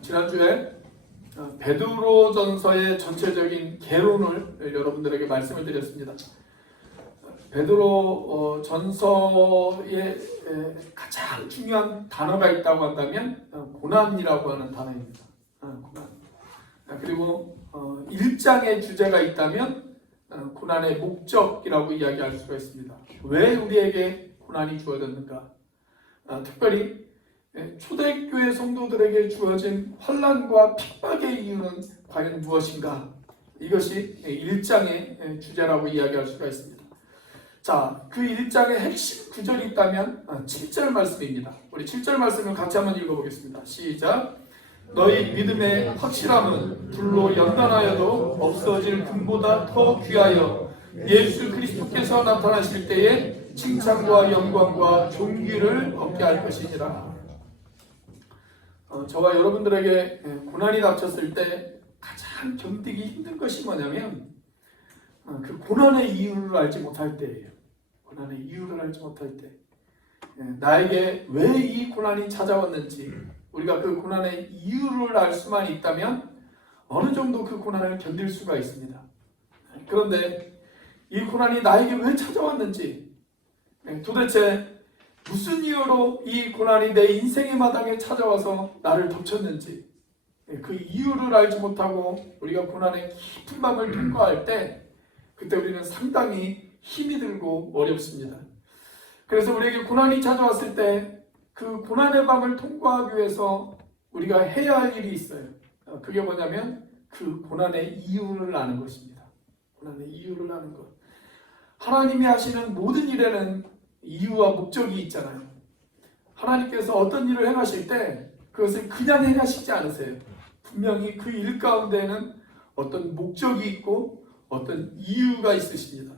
지난주에 베드로전서의 전체적인 개론을 여러분들에게 말씀을 드렸습니다. 베드로 전서에 가장 중요한 단어가 있다고 한다면 고난이라고 하는 단어입니다. 고난. 그리고 1장의 주제가 있다면 고난의 목적이라고 이야기할 수가 있습니다. 왜 우리에게 고난이 주어졌는가? 특별히 초대교회 성도들에게 주어진 환난과 핍박의 이유는 과연 무엇인가? 이것이 1장의 주제라고 이야기할 수가 있습니다. 자, 그 1장의 핵심 구절이 있다면 7절 말씀입니다. 우리 7절 말씀을 같이 한번 읽어보겠습니다. 시작! 너희 믿음의 확실함은 불로 연단하여도 없어질 금보다 더 귀하여 예수 그리스도께서 나타나실 때에 칭찬과 영광과 존귀를 얻게 할 것이니라. 저와 여러분들에게 고난이 닥쳤을 때 가장 견디기 힘든 것이 뭐냐면 그 고난의 이유를 알지 못할 때예요. 고난의 이유를 알지 못할 때, 나에게 왜 이 고난이 찾아왔는지, 우리가 그 고난의 이유를 알 수만 있다면 어느 정도 그 고난을 견딜 수가 있습니다. 그런데 이 고난이 나에게 왜 찾아왔는지, 도대체 무슨 이유로 이 고난이 내 인생의 마당에 찾아와서 나를 덮쳤는지, 그 이유를 알지 못하고 우리가 고난의 깊은 밤을 통과할 때 그때 우리는 상당히 힘이 들고 어렵습니다. 그래서 우리에게 고난이 찾아왔을 때 그 고난의 밤을 통과하기 위해서 우리가 해야 할 일이 있어요. 그게 뭐냐면 그 고난의 이유를 아는 것입니다. 고난의 이유를 아는 것. 하나님이 하시는 모든 일에는 이유와 목적이 있잖아요. 하나님께서 어떤 일을 행하실 때 그것을 그냥 행하시지 않으세요. 분명히 그 일 가운데는 어떤 목적이 있고 어떤 이유가 있으십니다.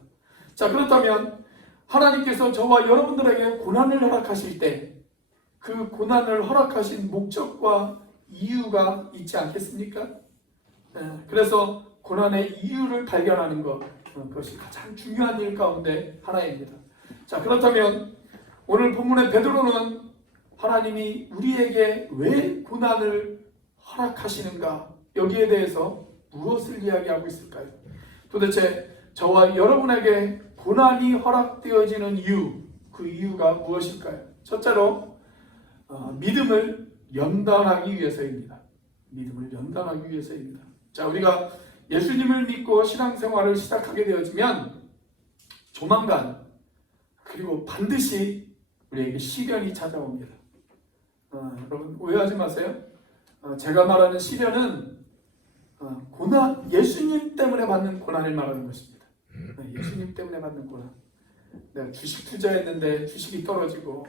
자, 그렇다면 하나님께서 저와 여러분들에게 고난을 허락하실 때 그 고난을 허락하신 목적과 이유가 있지 않겠습니까? 그래서 고난의 이유를 발견하는 것, 그것이 가장 중요한 일 가운데 하나입니다. 자, 그렇다면 오늘 본문의 베드로는 하나님이 우리에게 왜 고난을 허락하시는가, 여기에 대해서 무엇을 이야기하고 있을까요? 도대체 저와 여러분에게 고난이 허락되어지는 이유, 그 이유가 무엇일까요? 첫째로 믿음을 연단하기 위해서입니다. 믿음을 연단하기 위해서입니다. 자, 우리가 예수님을 믿고 신앙생활을 시작하게 되어지면 조만간 그리고 반드시 우리에게 시련이 찾아옵니다. 여러분 오해하지 마세요. 제가 말하는 시련은 고난, 예수님 때문에 받는 고난을 말하는 것입니다. 예수님 때문에 받는 고난. 내가 주식 투자했는데 주식이 떨어지고,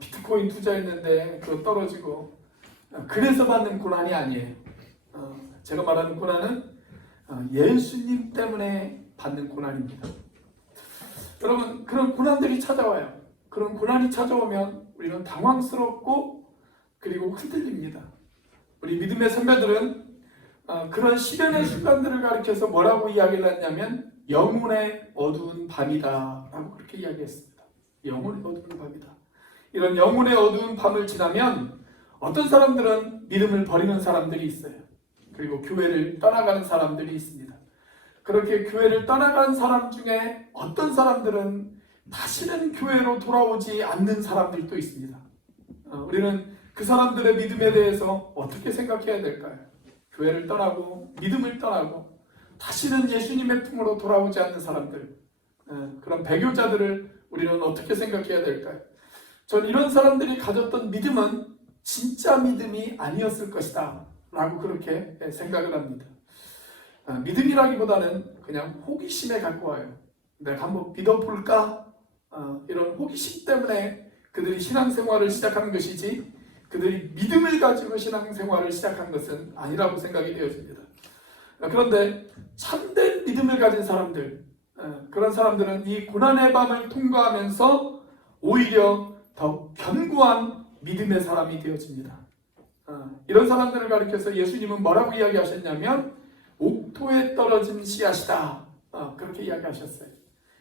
비트코인 투자했는데 그거 떨어지고, 그래서 받는 고난이 아니에요. 제가 말하는 고난은 예수님 때문에 받는 고난입니다. 여러분, 그런 고난들이 찾아와요. 그런 고난이 찾아오면 우리는 당황스럽고 그리고 흔들립니다. 우리 믿음의 선배들은 그런 시련의 순간들을 가리켜서 뭐라고 이야기를 했냐면 영혼의 어두운 밤이다 라고 그렇게 이야기했습니다. 영혼의 어두운 밤이다. 이런 영혼의 어두운 밤을 지나면 어떤 사람들은 믿음을 버리는 사람들이 있어요. 그리고 교회를 떠나가는 사람들이 있습니다. 그렇게 교회를 떠나간 사람 중에 어떤 사람들은 다시는 교회로 돌아오지 않는 사람들도 있습니다. 우리는 그 사람들의 믿음에 대해서 어떻게 생각해야 될까요? 교회를 떠나고 믿음을 떠나고 다시는 예수님의 품으로 돌아오지 않는 사람들, 그런 배교자들을 우리는 어떻게 생각해야 될까요? 전 이런 사람들이 가졌던 믿음은 진짜 믿음이 아니었을 것이다 라고 그렇게 생각을 합니다. 믿음이라기보다는 그냥 호기심에 갖고 와요. 내가 한번 믿어볼까? 이런 호기심 때문에 그들이 신앙생활을 시작하는 것이지 그들이 믿음을 가지고 신앙생활을 시작한 것은 아니라고 생각이 되어집니다. 그런데 참된 믿음을 가진 사람들, 그런 사람들은 이 고난의 밤을 통과하면서 오히려 더 견고한 믿음의 사람이 되어집니다. 이런 사람들을 가리켜서 예수님은 뭐라고 이야기하셨냐면 옥토에 떨어진 씨앗이다, 그렇게 이야기하셨어요.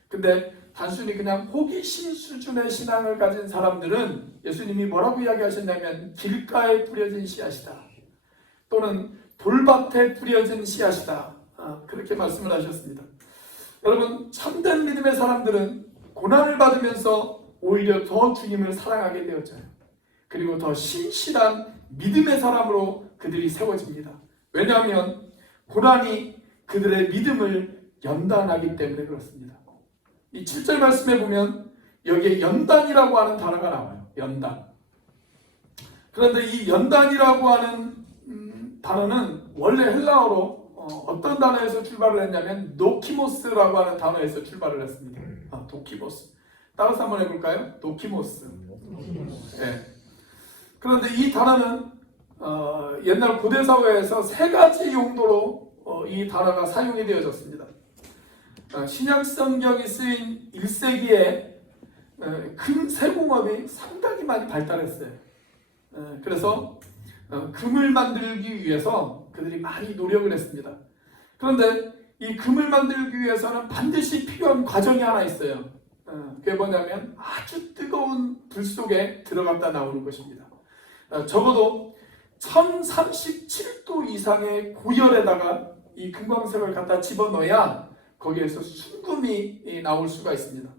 근데 단순히 그냥 호기심 수준의 신앙을 가진 사람들은 예수님이 뭐라고 이야기하셨냐면 길가에 뿌려진 씨앗이다, 또는 돌밭에 뿌려진 씨앗이다. 그렇게 말씀을 하셨습니다. 여러분, 참된 믿음의 사람들은 고난을 받으면서 오히려 더 주님을 사랑하게 되었잖아요. 그리고 더 신실한 믿음의 사람으로 그들이 세워집니다. 왜냐하면 고난이 그들의 믿음을 연단하기 때문에 그렇습니다. 이 7절 말씀에 보면 여기에 연단이라고 하는 단어가 나와요. 연단. 그런데 이 연단이라고 하는 단어는 원래 헬라어로 어떤 단어에서 출발을 했냐면 노키모스라고 하는 단어에서 출발을 했습니다. 도키모스. 따라서 한번 해볼까요? 도키모스. 네. 그런데 이 단어는 옛날 고대 사회에서 세 가지 용도로 이 단어가 사용이 되어졌습니다. 신약 성경이 쓰인 1세기에 금 세공업이 상당히 많이 발달했어요. 그래서 금을 만들기 위해서 그들이 많이 노력을 했습니다. 그런데 이 금을 만들기 위해서는 반드시 필요한 과정이 하나 있어요. 그게 뭐냐면 아주 뜨거운 불 속에 들어갔다 나오는 것입니다. 적어도 1037도 이상의 고열에다가 이 금광석을 갖다 집어넣어야 거기에서 순금이 나올 수가 있습니다.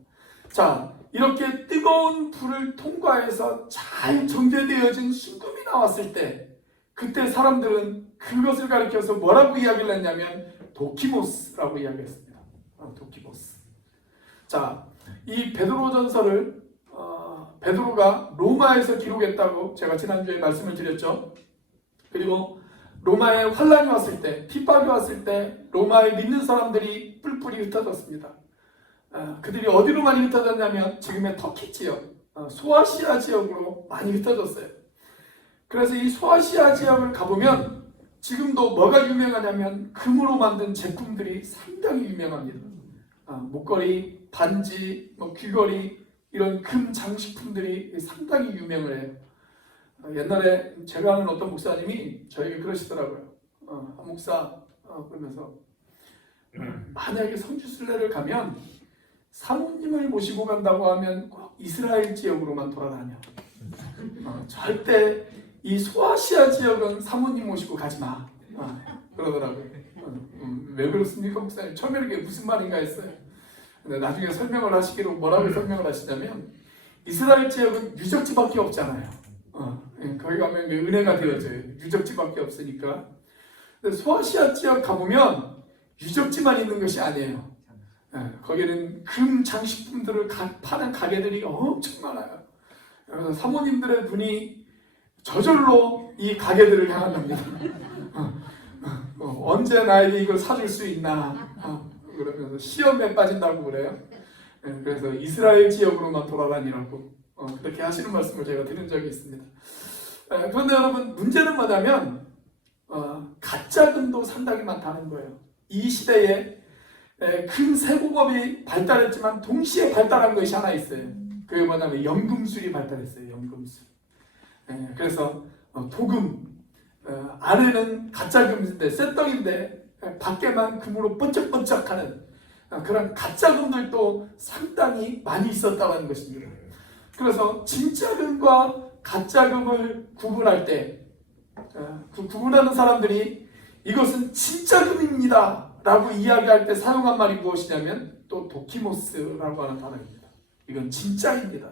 자, 이렇게 뜨거운 불을 통과해서 잘 정제되어진 순금이 나왔을 때 그때 사람들은 그것을 가리켜서 뭐라고 이야기를 했냐면 도키모스라고 이야기했습니다. 도키모스. 자, 이 베드로전서를 베드로가 로마에서 기록했다고 제가 지난주에 말씀을 드렸죠. 그리고 로마에 환란이 왔을 때, 핍박이 왔을 때 로마에 믿는 사람들이 뿔뿔이 흩어졌습니다. 그들이 어디로 많이 흩어졌냐면 지금의 터키 지역, 소아시아 지역으로 많이 흩어졌어요. 그래서 이 소아시아 지역을 가보면 지금도 뭐가 유명하냐면 금으로 만든 제품들이 상당히 유명합니다. 목걸이, 반지, 귀걸이 이런 금 장식품들이 상당히 유명을 해요. 옛날에 제가 아는 어떤 목사님이 저에게 그러시더라고요. 목사 그러면서 만약에 성지순례를 가면 사모님을 모시고 간다고 하면 꼭 이스라엘 지역으로만 돌아다녀. 절대 이 소아시아 지역은 사모님 모시고 가지 마. 그러더라고요. 왜 그렇습니까, 목사님? 처음에 이게 무슨 말인가 했어요. 근데 나중에 설명을 하시기로 뭐라고 설명을 하시냐면 이스라엘 지역은 유적지밖에 없잖아요. 거기 가면 은혜가 되어져요. 유적지밖에 없으니까. 근데 소아시아 지역 가보면 유적지만 있는 것이 아니에요. 거기는 금 장식품들을 파는 가게들이 엄청 많아요. 그래서 사모님들의 분이 저절로 이 가게들을 향한답니다. 언제 나에게 이걸 사줄 수 있나 그러면서 시험에 빠진다고 그래요. 그래서 이스라엘 지역으로만 돌아다니라고 그렇게 하시는 말씀을 제가 들은 적이 있습니다. 그런데 여러분, 문제는 뭐냐면 가짜 금도 상당히 많다는 거예요. 이 시대에 금 세공업이 발달했지만 동시에 발달한 것이 하나 있어요. 그게 뭐냐면 연금술이 발달했어요. 연금술. 그래서 도금, 안에는 가짜 금인데 쇳떡인데 밖에만 금으로 번쩍번쩍하는 그런 가짜 금들도 상당히 많이 있었다는 것입니다. 그래서 진짜 금과 가짜 금을 구분할 때 그 구분하는 사람들이 이것은 진짜 금입니다 라고 이야기할 때 사용한 말이 무엇이냐면 또 도키모스라고 하는 단어입니다. 이건 진짜입니다.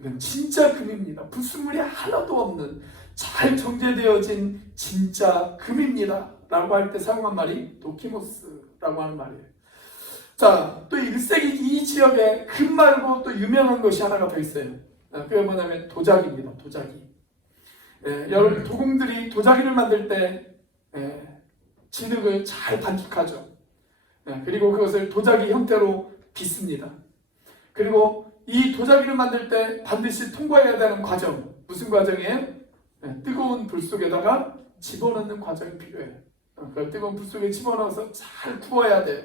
이건 진짜 금입니다. 불순물이 하나도 없는 잘 정제되어진 진짜 금입니다 라고 할 때 사용한 말이 도키모스라고 하는 말이에요. 자, 또 1세기 이 지역에 금 말고 또 유명한 것이 하나가 더 있어요. 그게 뭐냐면 도자기입니다. 도자기. 여러분, 도공들이 도자기를 만들 때 진흙을 잘 반죽하죠. 그리고 그것을 도자기 형태로 빚습니다. 그리고 이 도자기를 만들 때 반드시 통과해야 되는 과정, 무슨 과정이에요? 뜨거운 불 속에다가 집어넣는 과정이 필요해요. 그 뜨거운 불 속에 집어넣어서 잘 구워야 돼요.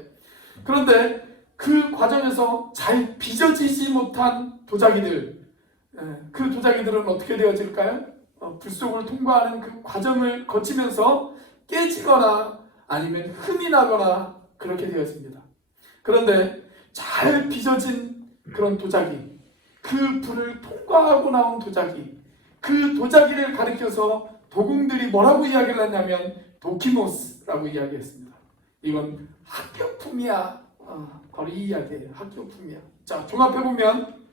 그런데 그 과정에서 잘 빚어지지 못한 도자기들, 그 도자기들은 어떻게 되어질까요? 불 속을 통과하는 그 과정을 거치면서 깨지거나 아니면 흠이 나거나 그렇게 되어집니다. 그런데 잘 빚어진 그런 도자기, 그 불을 통과하고 나온 도자기, 그 도자기를 가리켜서 도공들이 뭐라고 이야기를 했냐면 도키모스라고 이야기했습니다. 이건 학교품이야. 바로 이 이야기예요. 학교품이야. 자, 종합해보면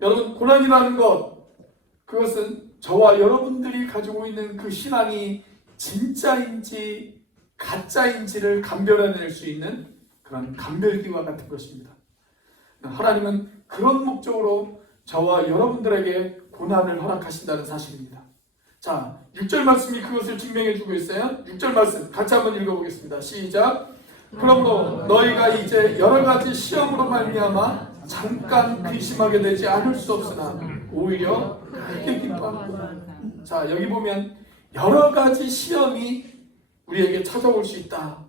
여러분, 고난이라는 것, 그것은 저와 여러분들이 가지고 있는 그 신앙이 진짜인지 가짜인지를 감별해낼 수 있는 그런 감별기와 같은 것입니다. 하나님은 그런 목적으로 저와 여러분들에게 고난을 허락하신다는 사실입니다. 자, 6절 말씀이 그것을 증명해주고 있어요. 6절 말씀 같이 한번 읽어보겠습니다. 시작. 그러므로 너희가 이제 여러 가지 시험으로 말미암아 잠깐 근심하게 되지 않을 수 없으나 오히려 크게 기뻐하고. 자, 여기 보면 여러 가지 시험이 우리에게 찾아올 수 있다.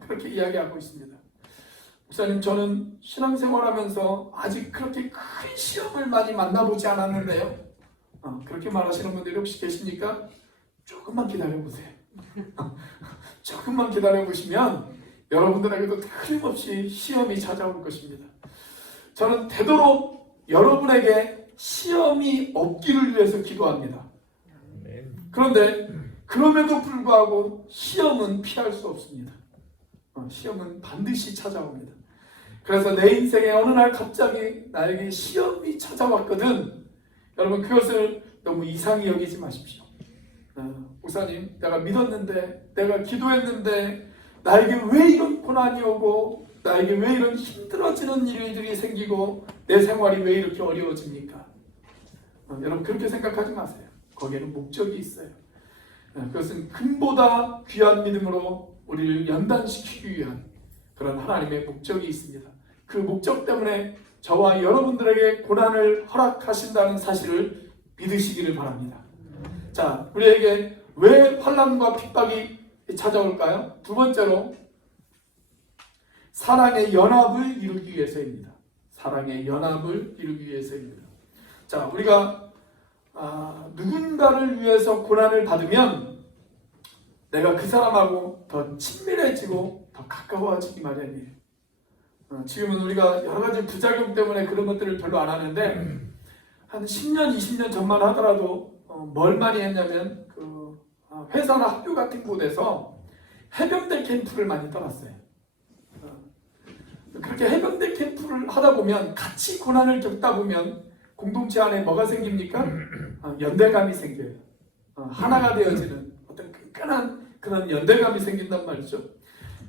그렇게 이야기하고 있습니다. 목사님, 저는 신앙생활하면서 아직 그렇게 큰 시험을 많이 만나보지 않았는데요. 그렇게 말하시는 분들이 혹시 계십니까? 조금만 기다려보세요. 조금만 기다려보시면 여러분들에게도 틀림없이 시험이 찾아올 것입니다. 저는 되도록 여러분에게 시험이 없기를 위해서 기도합니다. 그런데 그럼에도 불구하고 시험은 피할 수 없습니다. 시험은 반드시 찾아옵니다. 그래서 내 인생에 어느 날 갑자기 나에게 시험이 찾아왔거든. 여러분, 그것을 너무 이상히 여기지 마십시오. 목사님, 내가 믿었는데, 내가 기도했는데 나에게 왜 이런 고난이 오고 나에게 왜 이런 힘들어지는 일들이 생기고 내 생활이 왜 이렇게 어려워집니까? 여러분, 그렇게 생각하지 마세요. 거기에는 목적이 있어요. 그것은 금보다 귀한 믿음으로 우리를 연단시키기 위한 그런 하나님의 목적이 있습니다. 그 목적 때문에 저와 여러분들에게 고난을 허락하신다는 사실을 믿으시기를 바랍니다. 자, 우리에게 왜 환난과 핍박이 찾아올까요? 두 번째로 사랑의 연합을 이루기 위해서입니다. 사랑의 연합을 이루기 위해서입니다. 자, 우리가 누군가를 위해서 고난을 받으면 내가 그 사람하고 더 친밀해지고 더 가까워지기 마련이에요. 지금은 우리가 여러 가지 부작용 때문에 그런 것들을 별로 안 하는데 한 10년, 20년 전만 하더라도 뭘 많이 했냐면 그 회사나 학교 같은 곳에서 해병대 캠프를 많이 떠났어요. 그렇게 해병대 캠프를 하다 보면 같이 고난을 겪다 보면 공동체 안에 뭐가 생깁니까? 연대감이 생겨요. 하나가 되어지는 어떤 끈끈한 그런 연대감이 생긴단 말이죠.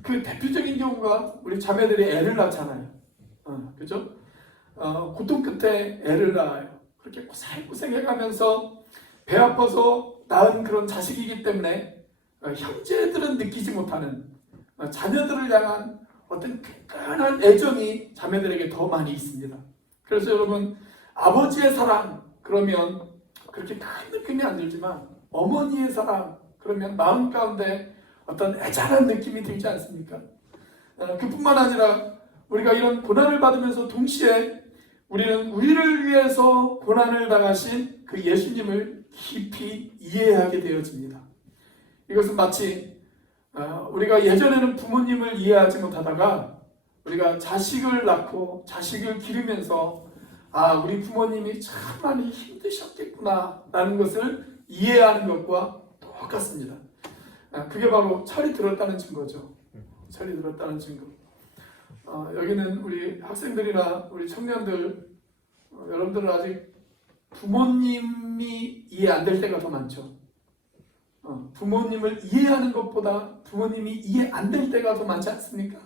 그 대표적인 경우가 우리 자매들이 애를 낳잖아요. 그죠? 고통 끝에 애를 낳아요. 그렇게 고생해가면서 배 아파서 낳은 그런 자식이기 때문에 형제들은 느끼지 못하는 자녀들을 향한 어떤 끈끈한 애정이 자매들에게 더 많이 있습니다. 그래서 여러분, 아버지의 사랑 그러면 그렇게 큰 느낌이 안 들지만 어머니의 사랑 그러면 마음 가운데 어떤 애잔한 느낌이 들지 않습니까? 그뿐만 아니라 우리가 이런 고난을 받으면서 동시에 우리는 우리를 위해서 고난을 당하신 그 예수님을 깊이 이해하게 되어집니다. 이것은 마치 우리가 예전에는 부모님을 이해하지 못하다가 우리가 자식을 낳고 자식을 기르면서 우리 부모님이 참 많이 힘드셨겠구나 라는 것을 이해하는 것과 똑같습니다. 그게 바로 철이 들었다는 증거죠. 철이 들었다는 증거. 여기는 우리 학생들이나 우리 청년들, 여러분들은 아직 부모님이 이해 안 될 때가 더 많죠. 부모님을 이해하는 것보다 부모님이 이해 안 될 때가 더 많지 않습니까?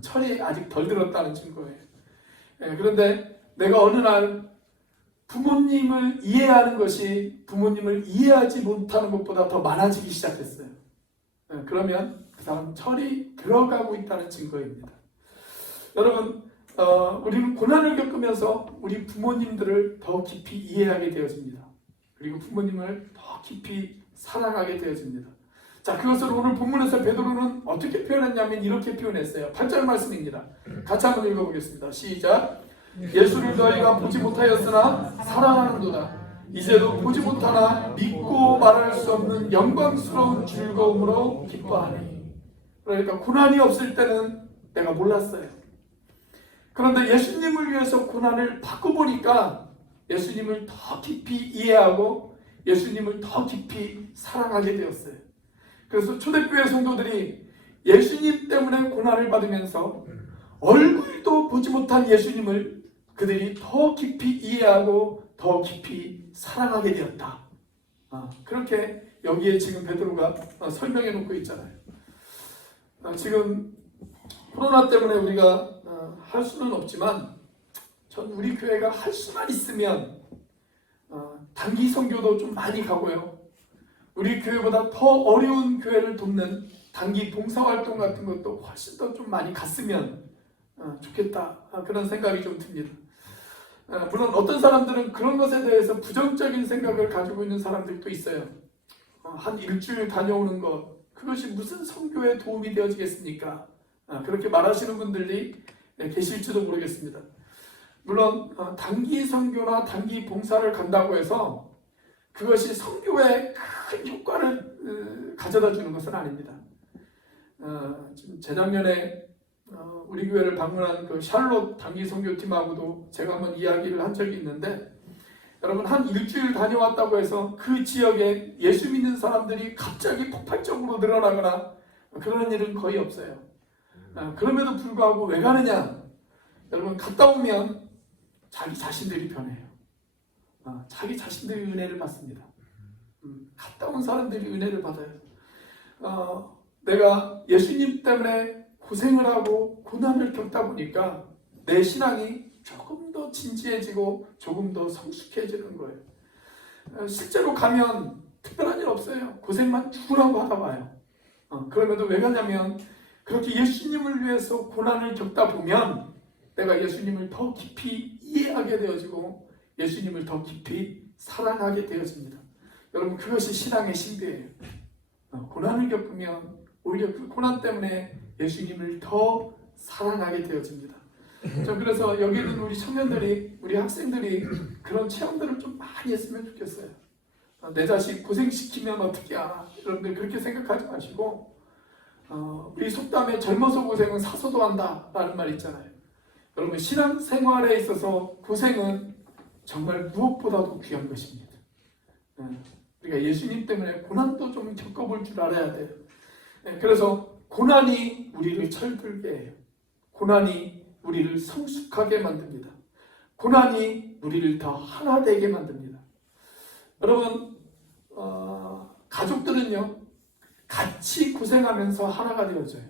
철이 아직 덜 들었다는 증거예요. 그런데 내가 어느 날 부모님을 이해하는 것이 부모님을 이해하지 못하는 것보다 더 많아지기 시작했어요. 그러면 그 사람 철이 들어가고 있다는 증거입니다. 여러분, 우리는 고난을 겪으면서 우리 부모님들을 더 깊이 이해하게 되어집니다. 그리고 부모님을 더 깊이 사랑하게 되어집니다. 자, 그것을 오늘 본문에서 베드로는 어떻게 표현했냐면 이렇게 표현했어요. 8절 말씀입니다. 같이 한번 읽어보겠습니다. 시작. 예수를 너희가 보지 못하였으나 사랑하는도다. 이제도 보지 못하나 믿고 말할 수 없는 영광스러운 즐거움으로 기뻐하니. 그러니까 고난이 없을 때는 내가 몰랐어요. 그런데 예수님을 위해서 고난을 받고 보니까 예수님을 더 깊이 이해하고 예수님을 더 깊이 사랑하게 되었어요. 그래서 초대교회 성도들이 예수님 때문에 고난을 받으면서 얼굴도 보지 못한 예수님을 그들이 더 깊이 이해하고 더 깊이 사랑하게 되었다. 그렇게 여기에 지금 베드로가 설명해 놓고 있잖아요. 지금 코로나 때문에 우리가 할 수는 없지만 전 우리 교회가 할 수만 있으면 단기 선교도 좀 많이 가고요. 우리 교회보다 더 어려운 교회를 돕는 단기 봉사활동 같은 것도 훨씬 더 좀 많이 갔으면 좋겠다. 그런 생각이 좀 듭니다. 물론 어떤 사람들은 그런 것에 대해서 부정적인 생각을 가지고 있는 사람들도 있어요. 한 일주일 다녀오는 것, 그것이 무슨 선교에 도움이 되어지겠습니까? 그렇게 말하시는 분들이 계실지도 모르겠습니다. 물론 단기 선교나 단기 봉사를 간다고 해서 그것이 선교에 큰 효과를 가져다 주는 것은 아닙니다. 지금 재작년에 우리 교회를 방문한 그 샬롯 단기 선교팀하고도 제가 한번 이야기를 한 적이 있는데, 여러분 한 일주일 다녀왔다고 해서 그 지역에 예수 믿는 사람들이 갑자기 폭발적으로 늘어나거나 그런 일은 거의 없어요. 그럼에도 불구하고 왜 가느냐? 여러분 갔다 오면 자기 자신들이 변해요. 자기 자신들이 은혜를 받습니다. 갔다 온 사람들이 은혜를 받아요. 내가 예수님 때문에 고생을 하고 고난을 겪다 보니까 내 신앙이 조금 더 진지해지고 조금 더 성숙해지는 거예요. 실제로 가면 특별한 일 없어요. 고생만 죽으라고 하다 와요. 그럼에도 왜 가냐면 그렇게 예수님을 위해서 고난을 겪다 보면 내가 예수님을 더 깊이 이해하게 되어지고 예수님을 더 깊이 사랑하게 되어집니다. 여러분 그것이 신앙의 신비예요. 고난을 겪으면 오히려 그 고난 때문에 예수님을 더 사랑하게 되어집니다. 그래서 여기 있는 우리 청년들이, 우리 학생들이 그런 체험들을 좀 많이 했으면 좋겠어요. 내 자식 고생시키면 어떻게 하나, 여러분들 그렇게 생각하지 마시고 우리 속담에 젊어서 고생은 사서도 한다 라는 말 있잖아요. 여러분 신앙생활에 있어서 고생은 정말 무엇보다도 귀한 것입니다. 우리가 예수님 때문에 고난도 좀 겪어볼 줄 알아야 돼요. 그래서 고난이 우리를 철들게 해요. 고난이 우리를 성숙하게 만듭니다. 고난이 우리를 더 하나 되게 만듭니다. 여러분 가족들은요 같이 고생하면서 하나가 되어져요.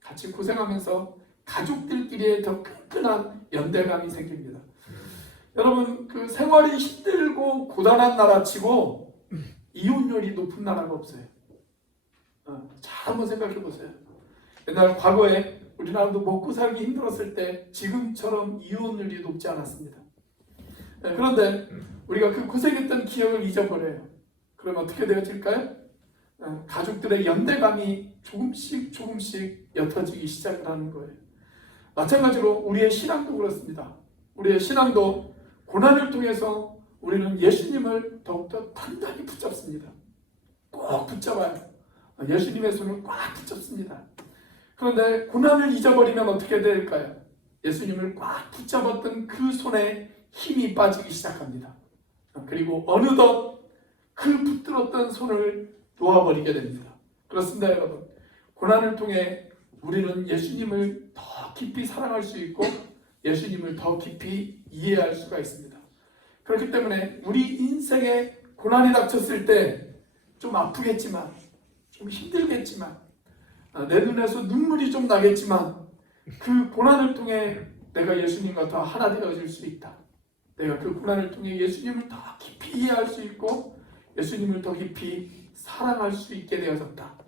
같이 고생하면서 가족들끼리의 더 끈끈한 연대감이 생깁니다. 여러분 그 생활이 힘들고 고단한 나라치고 이혼율이 높은 나라가 없어요. 잘 한번 생각해 보세요. 옛날 과거에 우리나라도 먹고 살기 힘들었을 때 지금처럼 이혼율이 높지 않았습니다. 그런데 우리가 그 고생했던 기억을 잊어버려요. 그럼 어떻게 되어질까요? 가족들의 연대감이 조금씩 옅어지기 시작을 하는 거예요. 마찬가지로 우리의 신앙도 그렇습니다. 우리의 신앙도 고난을 통해서 우리는 예수님을 더욱더 단단히 붙잡습니다. 꼭 붙잡아요. 예수님의 손을 꽉 붙잡습니다. 그런데 고난을 잊어버리면 어떻게 될까요? 예수님을 꽉 붙잡았던 그 손에 힘이 빠지기 시작합니다. 그리고 어느덧 그 붙들었던 손을 놓아버리게 됩니다. 그렇습니다, 여러분. 고난을 통해 우리는 예수님을 더 깊이 사랑할 수 있고 예수님을 더 깊이 이해할 수가 있습니다. 그렇기 때문에 우리 인생에 고난이 닥쳤을 때 좀 아프겠지만 좀 힘들겠지만 내 눈에서 눈물이 좀 나겠지만 그 고난을 통해 내가 예수님과 더 하나 되어질 수 있다. 내가 그 고난을 통해 예수님을 더 깊이 이해할 수 있고 예수님을 더 깊이 사랑할 수 있게 되어졌다.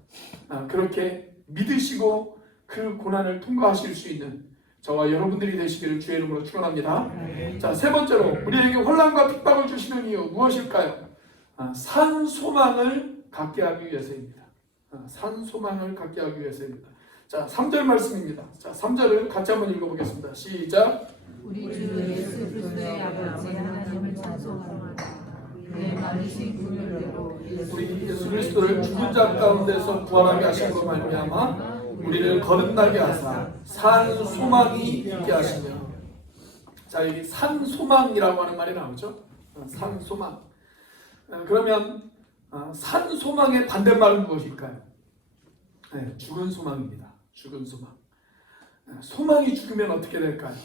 그렇게 믿으시고 그 고난을 통과하실 수 있는 저와 여러분들이 되시기를 주의 이름으로 축원합니다. 자, 세 번째로 우리에게 혼란과 핍박을 주시는 이유 무엇일까요? 산 소망을 갖게 하기 위해서입니다. 산 소망을 갖게 하기 위해서입니다. 자, 3절 말씀입니다. 자, 3절을 같이 한번 읽어보겠습니다. 시작. 우리 주 예수 그리스도의 아버지 하나님을 찬송하노라. 그의 많으신 긍휼대로 우리 예수 그리스도를 죽은 자 가운데서 부활하게 하심으로 말미암아 우리를 거듭나게 하사 산 소망이 있게 하시며. 자, 여기 산 소망이라고 하는 말이 나오죠. 산 소망. 그러면 산 소망의 반대말은 무엇일까요? 네, 죽은 소망입니다. 죽은 소망. 소망이 죽으면 어떻게 될까요?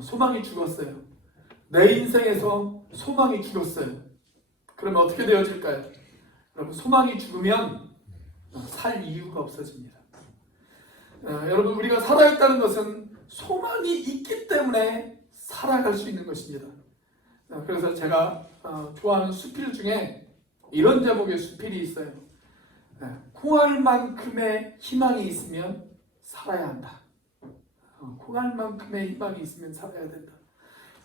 소망이 죽었어요. 내 인생에서 소망이 죽었어요. 그러면 어떻게 되어질까요? 여러분, 소망이 죽으면 살 이유가 없어집니다. 여러분, 우리가 살아있다는 것은 소망이 있기 때문에 살아갈 수 있는 것입니다. 그래서 제가 좋아하는 수필 중에 이런 제목의 수필이 있어요. 콩알만큼의 희망이 있으면 살아야 한다. 콩알만큼의 희망이 있으면 살아야 된다.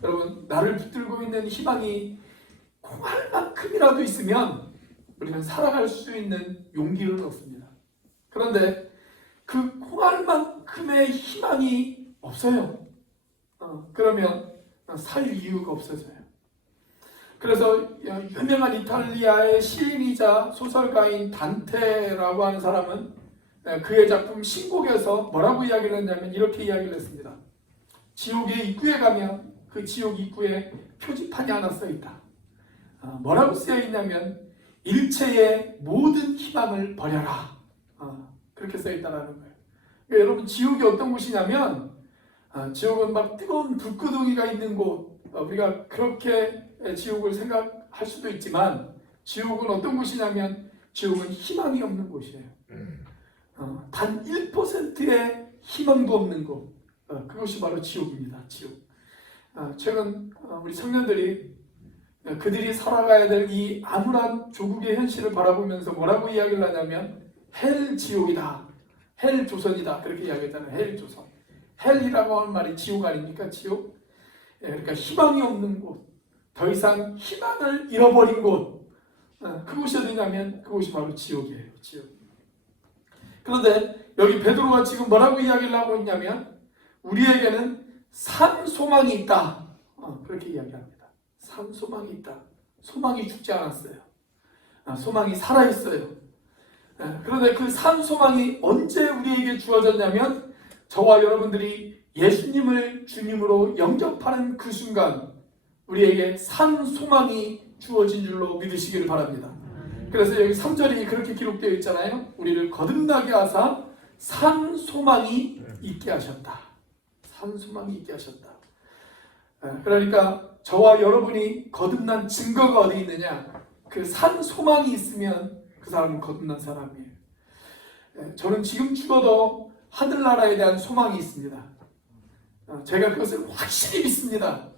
여러분, 나를 붙들고 있는 희망이 콩알만큼이라도 있으면 우리는 살아갈 수 있는 용기를 얻습니다. 그런데 그 콩알만큼의 희망이 없어요. 그러면 살 이유가 없어져요. 그래서 유명한 이탈리아의 시인이자 소설가인 단테라고 하는 사람은 그의 작품 신곡에서 뭐라고 이야기를 했냐면 이렇게 이야기를 했습니다. 지옥의 입구에 가면 그 지옥 입구에 표지판이 하나 써 있다. 뭐라고 쓰여 있냐면 일체의 모든 희망을 버려라. 그렇게 써 있다는 거예요. 그러니까 여러분, 지옥이 어떤 곳이냐면 지옥은 막 뜨거운 불구덩이가 있는 곳, 우리가 그렇게 지옥을 생각할 수도 있지만 지옥은 어떤 곳이냐면 지옥은 희망이 없는 곳이에요. 단 1%의 희망도 없는 곳, 그것이 바로 지옥입니다. 지옥. 최근 우리 청년들이 그들이 살아가야 될 이 암울한 조국의 현실을 바라보면서 뭐라고 이야기를 하냐면 헬 지옥이다, 헬 조선이다, 그렇게 이야기했잖아요. 헬 조선. 헬이라고 하는 말이 지옥 아닙니까? 지옥. 그러니까 희망이 없는 곳, 더 이상 희망을 잃어버린 곳, 그곳이 어디냐면 그곳이 바로 지옥이에요. 지옥. 그런데 여기 베드로가 지금 뭐라고 이야기를 하고 있냐면 우리에게는 산 소망이 있다. 그렇게 이야기합니다. 산 소망이 있다. 소망이 죽지 않았어요. 소망이 살아있어요. 그런데 그 산 소망이 언제 우리에게 주어졌냐면 저와 여러분들이 예수님을 주님으로 영접하는 그 순간 우리에게 산 소망이 주어진 줄로 믿으시기를 바랍니다. 그래서 여기 3절이 그렇게 기록되어 있잖아요. 우리를 거듭나게 하사 산 소망이 있게 하셨다. 산 소망이 있게 하셨다. 그러니까 저와 여러분이 거듭난 증거가 어디 있느냐? 그 산 소망이 있으면 그 사람은 거듭난 사람이에요. 저는 지금 죽어도 하늘나라에 대한 소망이 있습니다. 제가 그것을 확실히 믿습니다.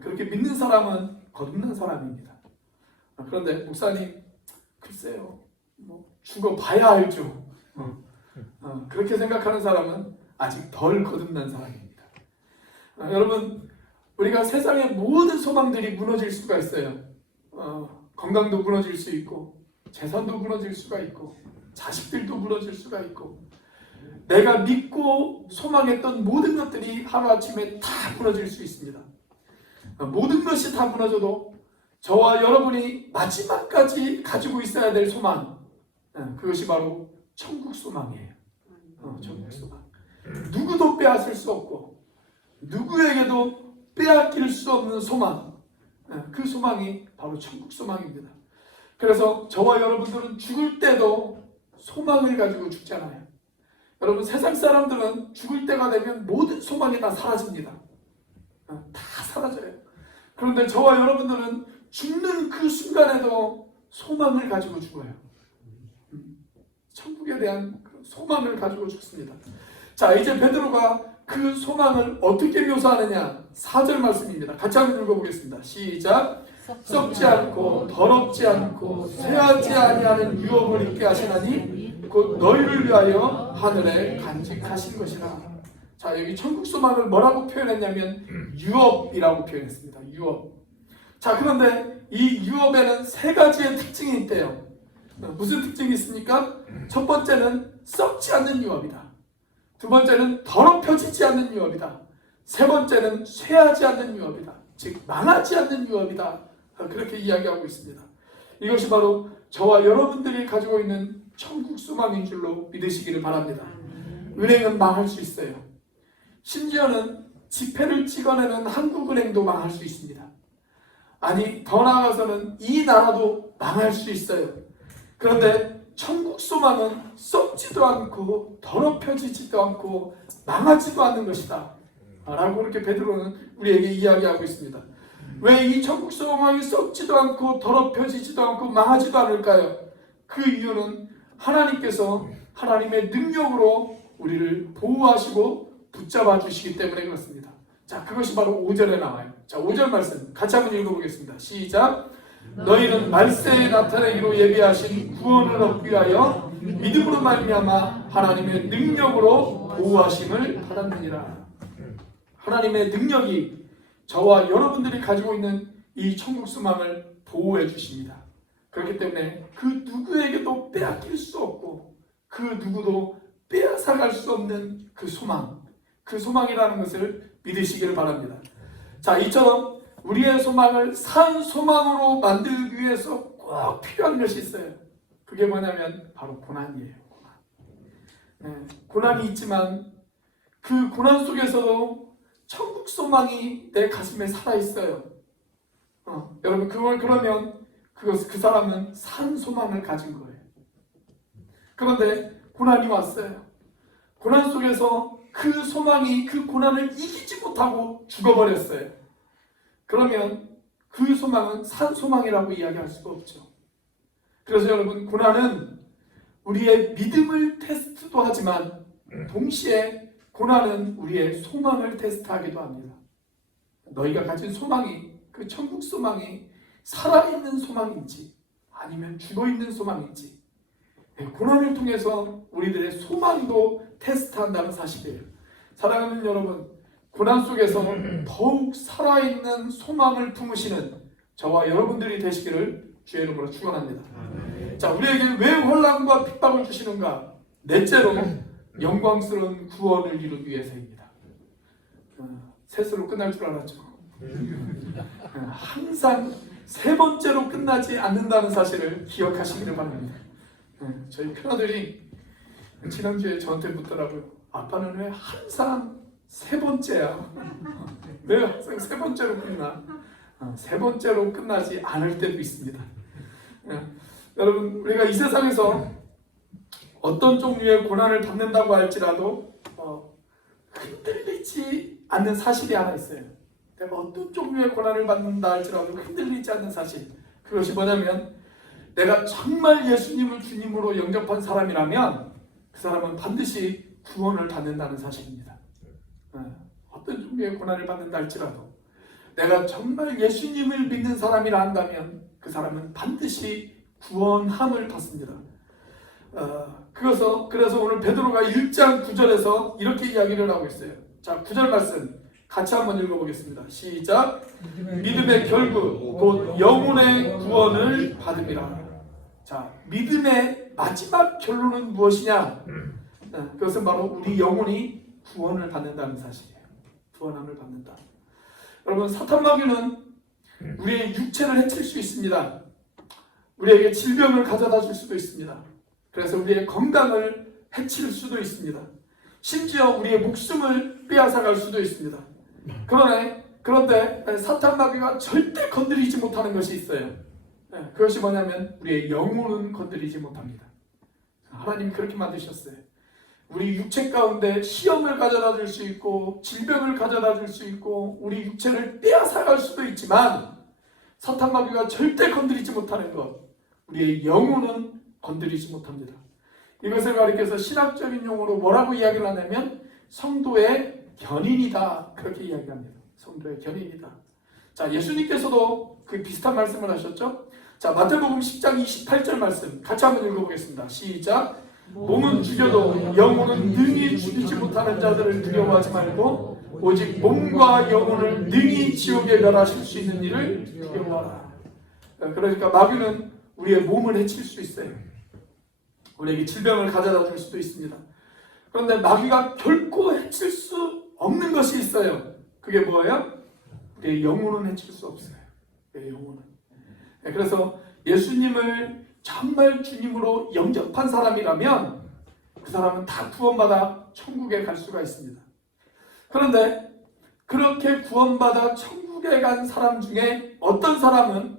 그렇게 믿는 사람은 거듭난 사람입니다. 그런데 목사님, 글쎄요, 죽어봐야 알죠. 그렇게 생각하는 사람은 아직 덜 거듭난 사람입니다. 여러분, 우리가 세상의 모든 소망들이 무너질 수가 있어요. 건강도 무너질 수 있고, 재산도 무너질 수가 있고, 자식들도 무너질 수가 있고, 내가 믿고 소망했던 모든 것들이 하루아침에 다 무너질 수 있습니다. 모든 것이 다 무너져도 저와 여러분이 마지막까지 가지고 있어야 될 소망, 그것이 바로 천국 소망이에요. 천국 소망. 누구도 빼앗을 수 없고 누구에게도 빼앗길 수 없는 소망, 그 소망이 바로 천국 소망입니다. 그래서 저와 여러분들은 죽을 때도 소망을 가지고 죽잖아요. 여러분, 세상 사람들은 죽을 때가 되면 모든 소망이 다 사라집니다. 다 사라져요. 그런데 저와 여러분들은 죽는 그 순간에도 소망을 가지고 죽어요. 천국에 대한 소망을 가지고 죽습니다. 자, 이제 베드로가 그 소망을 어떻게 묘사하느냐? 4절 말씀입니다. 같이 한번 읽어보겠습니다. 시작. 썩지 않고 더럽지 않고 쇠하지 아니하는 유업을 있게 하시나니 곧 너희를 위하여 하늘에 간직하신 것이라. 자, 여기 천국 소망을 뭐라고 표현했냐면 유업이라고 표현했습니다. 유업. 자, 그런데 이 유업에는 세 가지의 특징이 있대요. 무슨 특징이 있습니까? 첫 번째는 썩지 않는 유업이다. 두 번째는 더럽혀지지 않는 유업이다. 세 번째는 쇠하지 않는 유업이다. 즉 망하지 않는 유업이다. 그렇게 이야기하고 있습니다. 이것이 바로 저와 여러분들이 가지고 있는 천국 소망인 줄로 믿으시기를 바랍니다. 은행은 망할 수 있어요. 심지어는 지폐를 찍어내는 한국은행도 망할 수 있습니다. 아니 더 나아가서는 이 나라도 망할 수 있어요. 그런데 천국 소망은 썩지도 않고 더럽혀지지도 않고 망하지도 않는 것이다 라고 이렇게 베드로는 우리에게 이야기하고 있습니다. 왜 이 천국 소망이 썩지도 않고 더럽혀지지도 않고 망하지도 않을까요? 그 이유는 하나님께서 하나님의 능력으로 우리를 보호하시고 붙잡아 주시기 때문에 그렇습니다. 자, 그것이 바로 5절에 나와요. 자, 5절 말씀 같이 한번 읽어보겠습니다. 시작. 너희는 말세에 나타내기로 예비하신 구원을 얻기 위하여 믿음으로 말미암아 하나님의 능력으로 보호하심을 받았느니라. 하나님의 능력이 저와 여러분들이 가지고 있는 이 천국 소망을 보호해 주십니다. 그렇기 때문에 그 누구에게도 빼앗길 수 없고 그 누구도 빼앗아갈 수 없는 그 소망, 그 소망이라는 것을 믿으시기를 바랍니다. 자, 이처럼 우리의 소망을 산 소망으로 만들기 위해서 꼭 필요한 것이 있어요. 그게 뭐냐면 바로 고난이에요. 고난이 있지만 그 고난 속에서도 천국 소망이 내 가슴에 살아있어요. 여러분 그러면 그 사람은 산 소망을 가진 거예요. 그런데 고난이 왔어요. 고난 속에서 그 소망이 그 고난을 이기지 못하고 죽어버렸어요. 그러면 그 소망은 산 소망이라고 이야기할 수가 없죠. 그래서 여러분 고난은 우리의 믿음을 테스트도 하지만 동시에 고난은 우리의 소망을 테스트하기도 합니다. 너희가 가진 소망이 그 천국 소망이 살아있는 소망인지 아니면 죽어있는 소망인지 고난을 통해서 우리들의 소망도 테스트한다는 사실이에요. 사랑하는 여러분, 고난 속에서 더욱 살아있는 소망을 품으시는 저와 여러분들이 되시기를 주의 이름으로 축원합니다. 자, 우리에게 왜 혼란과 핍박을 주시는가? 넷째로 영광스러운 구원을 이루기 위해서입니다. 셋으로 끝날 줄 알았죠. 항상 세 번째로 끝나지 않는다는 사실을 기억하시기를 바랍니다. 저희 큰아들이 지난주에 저한테 묻더라고요. 아빠는 왜 항상 세 번째야? 왜 항상 세 번째로 끝나? 세 번째로 끝나지 않을 때도 있습니다. 여러분, 우리가 이 세상에서 어떤 종류의 고난을 받는다고 할지라도 흔들리지 않는 사실이 하나 있어요. 내가 어떤 종류의 고난을 받는다 할지라도 흔들리지 않는 사실. 그것이 뭐냐면 내가 정말 예수님을 주님으로 영접한 사람이라면 그 사람은 반드시 구원을 받는다는 사실입니다. 어떤 종류의 고난을 받는다 할지라도 내가 정말 예수님을 믿는 사람이라 한다면 그 사람은 반드시 구원함을 받습니다. 그래서 오늘 베드로가 1장 9절에서 이렇게 이야기를 하고 있어요. 자, 9절 말씀 같이 한번 읽어보겠습니다. 시작. 믿음의 결국 곧 영혼의 구원을 받음이라. 자, 믿음의 마지막 결론은 무엇이냐? 그것은 바로 우리 영혼이 구원을 받는다는 사실이에요. 구원함을 받는다. 여러분, 사탄 마귀는 우리의 육체를 해칠 수 있습니다. 우리에게 질병을 가져다 줄 수도 있습니다. 그래서 우리의 건강을 해칠 수도 있습니다. 심지어 우리의 목숨을 빼앗아갈 수도 있습니다. 그런데 사탄 마귀가 절대 건드리지 못하는 것이 있어요. 그것이 뭐냐면 우리의 영혼은 건드리지 못합니다. 하나님이 그렇게 만드셨어요. 우리 육체 가운데 시험을 가져다 줄 수 있고 질병을 가져다 줄 수 있고 우리 육체를 빼앗아갈 수도 있지만 사탄 마귀가 절대 건드리지 못하는 것, 우리의 영혼은 건드리지 못합니다. 이것을 가리켜서 신학적인 용어로 뭐라고 이야기를 하냐면 성도의 견인이다, 그렇게 이야기합니다. 성도의 견인이다. 자, 예수님께서도 그 비슷한 말씀을 하셨죠. 자, 마태복음 10장 28절 말씀 같이 한번 읽어보겠습니다. 시작. 몸은 죽여도 영혼은 능히 죽이지 못하는 자들을 두려워하지 말고 오직 몸과 영혼을 능히 지옥에 멸하실 수 있는 일을 두려워하라. 그러니까 마귀는 우리의 몸을 해칠 수 있어요. 우리에게 질병을 가져다 줄 수도 있습니다. 그런데 마귀가 결코 해칠 수 없는 것이 있어요. 그게 뭐예요? 우리의 영혼은 해칠 수 없어요. 우리의 영혼은. 그래서 예수님을 정말 주님으로 영접한 사람이라면 그 사람은 다 구원받아 천국에 갈 수가 있습니다. 그런데 그렇게 구원받아 천국에 천국에 간 사람 중에 어떤 사람은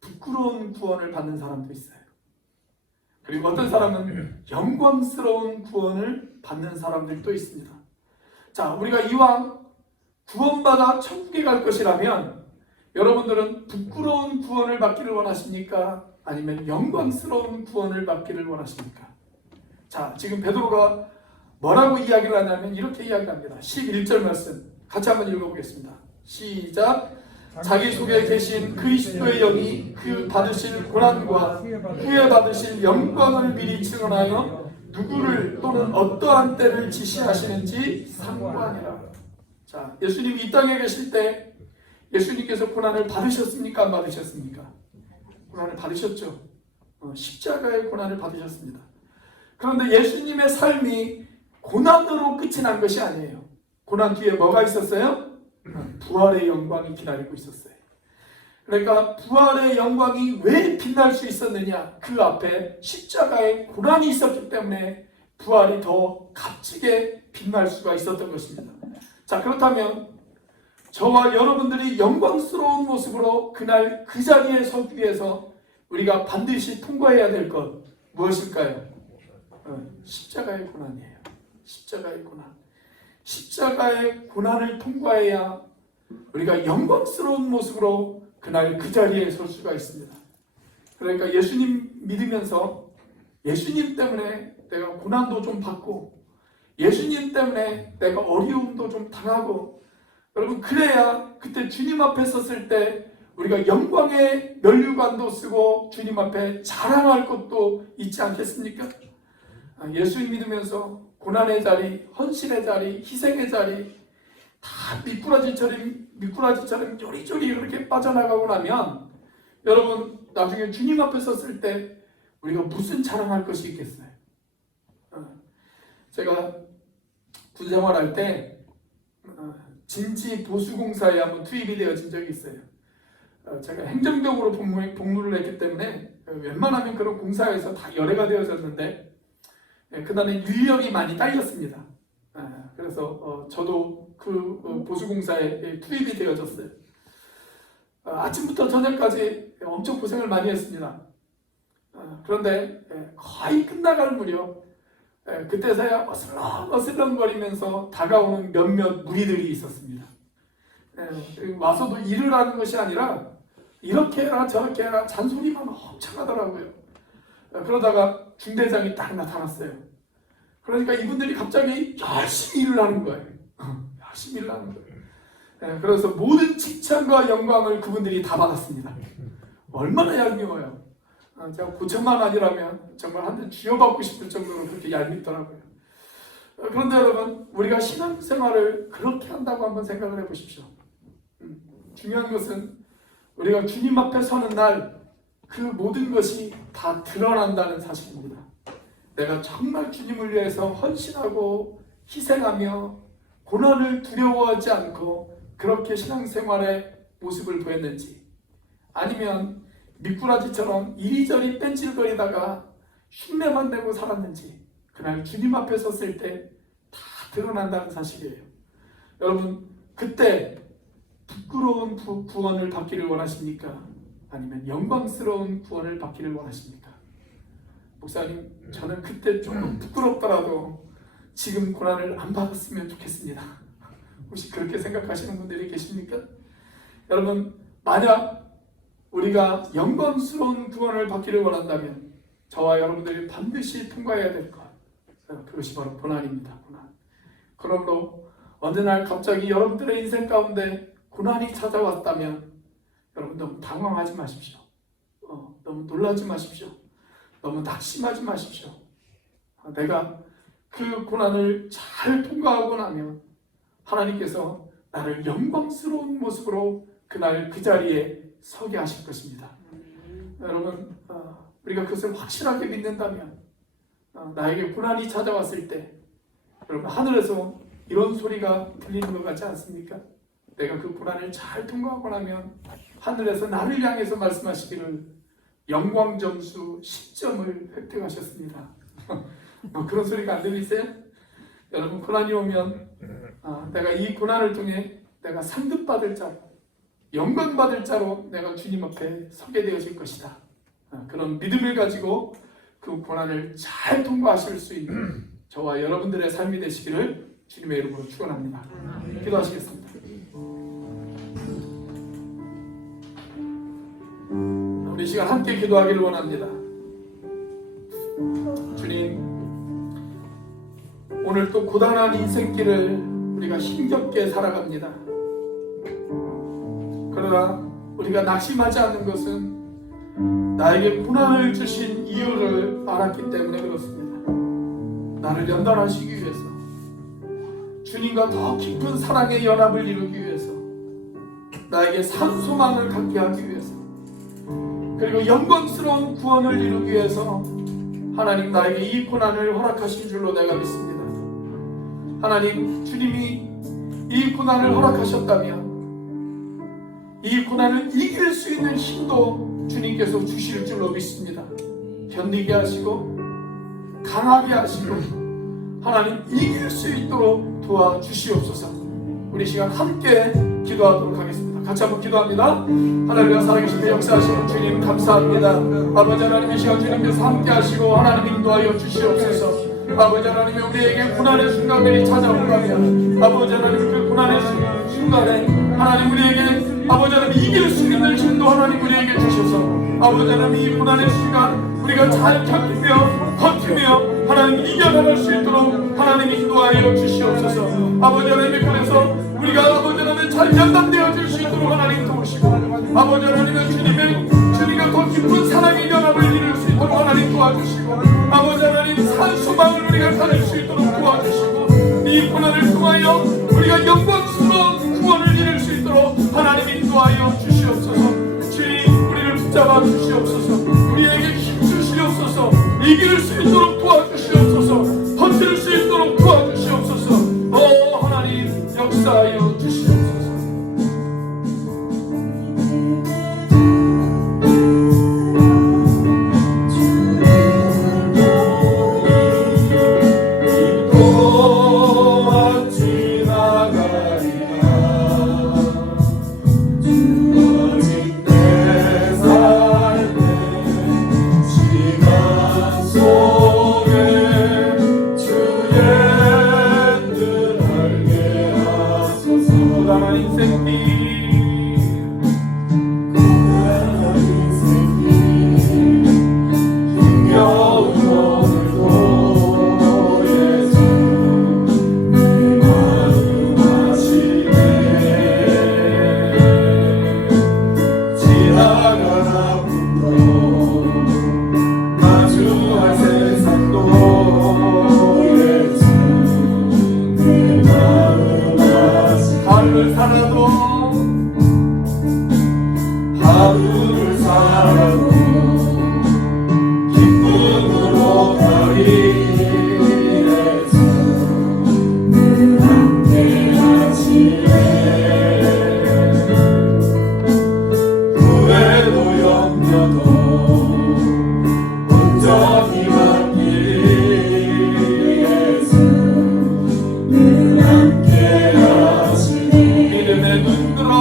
부끄러운 구원을 받는 사람도 있어요. 그리고 어떤 사람은 영광스러운 구원을 받는 사람들도 있습니다. 자, 우리가 이왕 구원받아 천국에 갈 것이라면 여러분들은 부끄러운 구원을 받기를 원하십니까? 아니면 영광스러운 구원을 받기를 원하십니까? 자, 지금 베드로가 뭐라고 이야기를 하냐면 이렇게 이야기합니다. 11절 말씀 같이 한번 읽어보겠습니다. 시작. 자기 속에 계신 그리스도의 영이 그 받으실 고난과 후에 받으실 영광을 미리 증언하여 누구를 또는 어떠한 때를 지시하시는지 상고하니라. 자, 예수님이 이 땅에 계실 때 예수님께서 고난을 받으셨습니까? 안 받으셨습니까? 고난을 받으셨죠. 십자가의 고난을 받으셨습니다. 그런데 예수님의 삶이 고난으로 끝이 난 것이 아니에요. 고난 뒤에 뭐가 있었어요? 부활의 영광이 기다리고 있었어요. 그러니까 부활의 영광이 왜 빛날 수 있었느냐? 그 앞에 십자가의 고난이 있었기 때문에 부활이 더 값지게 빛날 수가 있었던 것입니다. 자, 그렇다면 저와 여러분들이 영광스러운 모습으로 그날 그 자리에 서기 위해서 우리가 반드시 통과해야 될 것 무엇일까요? 십자가의 고난이에요. 십자가의 고난. 십자가의 고난을 통과해야 우리가 영광스러운 모습으로 그날 그 자리에 설 수가 있습니다. 그러니까 예수님 믿으면서 예수님 때문에 내가 고난도 좀 받고 예수님 때문에 내가 어려움도 좀 당하고 여러분 그래야 그때 주님 앞에 섰을 때 우리가 영광의 면류관도 쓰고 주님 앞에 자랑할 것도 있지 않겠습니까? 예수님 믿으면서 고난의 자리, 헌신의 자리, 희생의 자리 다 미꾸라지처럼 요리조리 그렇게 빠져나가고 나면 여러분 나중에 주님 앞에 섰을 때 우리가 무슨 자랑할 것이 있겠어요? 제가 군생활할 때 진지 보수공사에 한번 투입이 되어진 적이 있어요. 제가 행정병으로 복무를 했기 때문에 웬만하면 그런 공사에서 다 열애가 되어졌는데 그날은 인력이 많이 딸렸습니다. 그래서 저도 그 보수공사에 투입이 되어졌어요. 아침부터 저녁까지 엄청 고생을 많이 했습니다. 그런데 거의 끝나갈 무렵 그때서야 어슬렁거리면서 다가오는 몇몇 무리들이 있었습니다. 와서도 일을 하는 것이 아니라 이렇게 해라 저렇게 해라 잔소리만 엄청 하더라고요. 그러다가 중대장이 딱 나타났어요. 그러니까 이분들이 갑자기 열심히 일을 하는 거예요. 열심히 일을 하는 거예요. 그래서 모든 칭찬과 영광을 그분들이 다 받았습니다. 얼마나 얄미워요. 제가 고천만 아니라면 정말 한 대 쥐어받고 싶을 정도로 그렇게 얄밉더라고요. 그런데 여러분 우리가 신앙생활을 그렇게 한다고 한번 생각을 해보십시오. 중요한 것은 우리가 주님 앞에 서는 날 그 모든 것이 다 드러난다는 사실입니다. 내가 정말 주님을 위해서 헌신하고 희생하며 고난을 두려워하지 않고 그렇게 신앙생활의 모습을 보였는지 아니면 미꾸라지처럼 이리저리 뺀질거리다가 흉내만 내고 살았는지 그날 주님 앞에 섰을 때 다 드러난다는 사실이에요. 여러분 그때 부끄러운 구원을 받기를 원하십니까? 아니면 영광스러운 구원을 받기를 원하십니까? 목사님 저는 그때 조금 부끄럽더라도 지금 고난을 안 받았으면 좋겠습니다. 혹시 그렇게 생각하시는 분들이 계십니까? 여러분 만약 우리가 영광스러운 구원을 받기를 원한다면 저와 여러분들이 반드시 통과해야 될 것 그것이 바로 고난입니다. 고난. 그러므로 어느 날 갑자기 여러분들의 인생 가운데 고난이 찾아왔다면 여러분 너무 당황하지 마십시오. 너무 놀라지 마십시오. 너무 낙심하지 마십시오. 내가 그 고난을 잘 통과하고 나면 하나님께서 나를 영광스러운 모습으로 그날 그 자리에 서게 하실 것입니다. 여러분 우리가 그것을 확실하게 믿는다면 나에게 고난이 찾아왔을 때 여러분 하늘에서 이런 소리가 들리는 것 같지 않습니까? 내가 그 고난을 잘 통과하고 나면 하늘에서 나를 향해서 말씀하시기를 영광점수 10점을 획득하셨습니다. 그런 소리가 안 들리세요? 여러분 고난이 오면 내가 이 고난을 통해 내가 상급받을 자 영광받을 자로 내가 주님 앞에 서게 되어질 것이다. 그런 믿음을 가지고 그 고난을 잘 통과하실 수 있는 저와 여러분들의 삶이 되시기를 주님의 이름으로 축원합니다. 기도하시겠습니다. 우리 시간 함께 기도하기를 원합니다. 주님, 오늘 또 고단한 인생길을 우리가 힘겹게 살아갑니다. 그러나 우리가 낙심하지 않는 것은 나에게 고난을 주신 이유를 알았기 때문에 그렇습니다. 나를 연단하시기 위해서, 주님과 더 깊은 사랑의 연합을 이루기 위해서, 나에게 산 소망을 갖게 하기 위해서, 그리고 영광스러운 구원을 이루기 위해서 하나님 나에게 이 고난을 허락하신 줄로 내가 믿습니다. 하나님, 주님이 이 고난을 허락하셨다면 이 고난을 이길 수 있는 힘도 주님께서 주실 줄로 믿습니다. 견디게 하시고 강하게 하시고 하나님 이길 수 있도록 도와주시옵소서. 우리 시간 함께 기도하도록 하겠습니다. 같이 한번 기도합니다. 하나님과 살아계시며 역사하시는 주님 감사합니다. 아버지 하나님, 이 시간 주님께서 함께 하시고 하나님 인도하여 주시옵소서. 아버지 하나님, 우리에게 고난의 순간들이 찾아온다면 아버지 하나님, 그 고난의 순간에 하나님 우리에게 아버지 하나님 이길 수 있는 힘도 하나님 우리에게 주셔서 아버지 하나님 이 고난의 시간 우리가 잘 견디며 버티며 하나님 이겨나갈 수 있도록 하나님 인도하여 주시옵소서. 아버지 하나님, 그래서 우리가 아버지 하나님 잘 연단되어질 수 있도록 하나님 도우시고 아버지 하나님은 주님과 더 깊은 사랑의 연합을 이룰 수 있도록 하나님 도와주시고 아버지 하나님 산 소망을 우리가 가질 수 있도록 도와주시고 이 고난을 통하여 우리가 영광스러운 구원을 이룰 수 있도록 하나님 인도하여 주시옵소서. 주님, 우리를 붙잡아 주시옵소서. 우리에게 힘 주시옵소서. 이길 수 있도록 도와주시옵소서. 버틸 수 있도록 도와주시옵소서. 하나님 역사하여 주시옵소서. 하루를 살아도 기쁨으로 거리에서 늘 함께 하시네. 후회도 염려도 온전히 맡기리 예수 늘 함께 하시네. 믿음의 눈 들어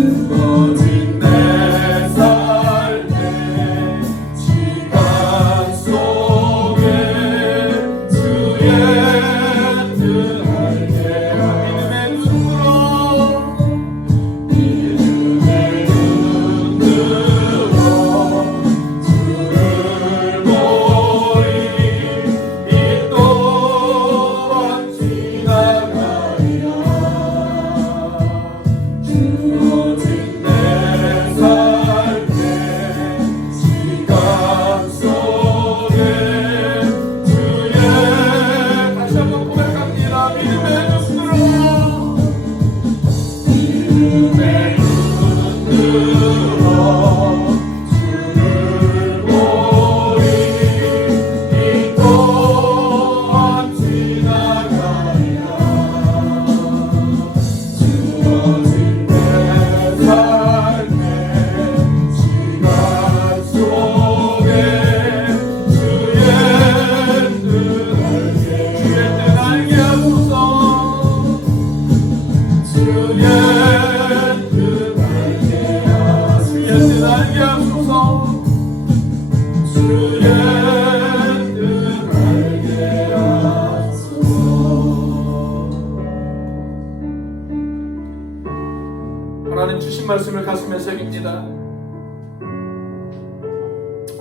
주어진 내 삶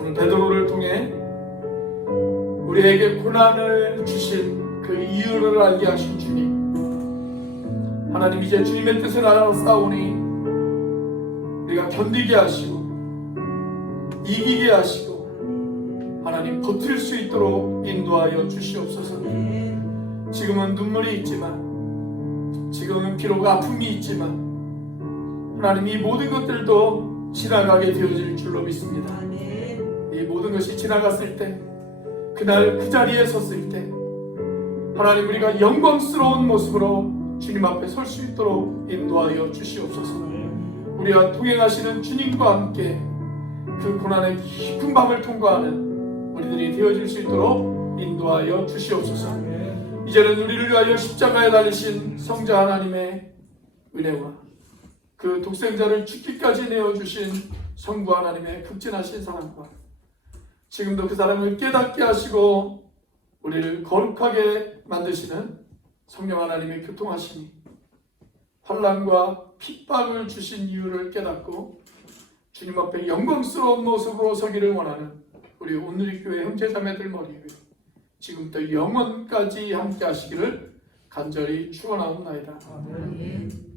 오늘 베드로를 통해 우리에게 고난을 주신 그 이유를 알게 하신 주님, 하나님 이제 주님의 뜻을 알아 싸우니 우리가 견디게 하시고 이기게 하시고 하나님 버틸 수 있도록 인도하여 주시옵소서. 지금은 눈물이 있지만, 지금은 비록 아픔이 있지만 하나님 이 모든 것들도 지나가게 되어질 줄로 믿습니다. 이 모든 것이 지나갔을 때, 그날 그 자리에 섰을 때 하나님 우리가 영광스러운 모습으로 주님 앞에 설 수 있도록 인도하여 주시옵소서. 우리와 동행하시는 주님과 함께 그 고난의 깊은 밤을 통과하는 우리들이 되어질 수 있도록 인도하여 주시옵소서. 이제는 우리를 위하여 십자가에 달리신 성자 하나님의 은혜와 그 독생자를 죽기까지 내어주신 성부 하나님의 극진하신 사랑과 지금도 그 사랑을 깨닫게 하시고 우리를 거룩하게 만드시는 성령 하나님의 교통하심이 환난과 핍박을 주신 이유를 깨닫고 주님 앞에 영광스러운 모습으로 서기를 원하는 우리 온누리교회 형제자매들 머리 위에 지금부터 영원까지 함께 하시기를 간절히 축원하옵나이다. 아멘.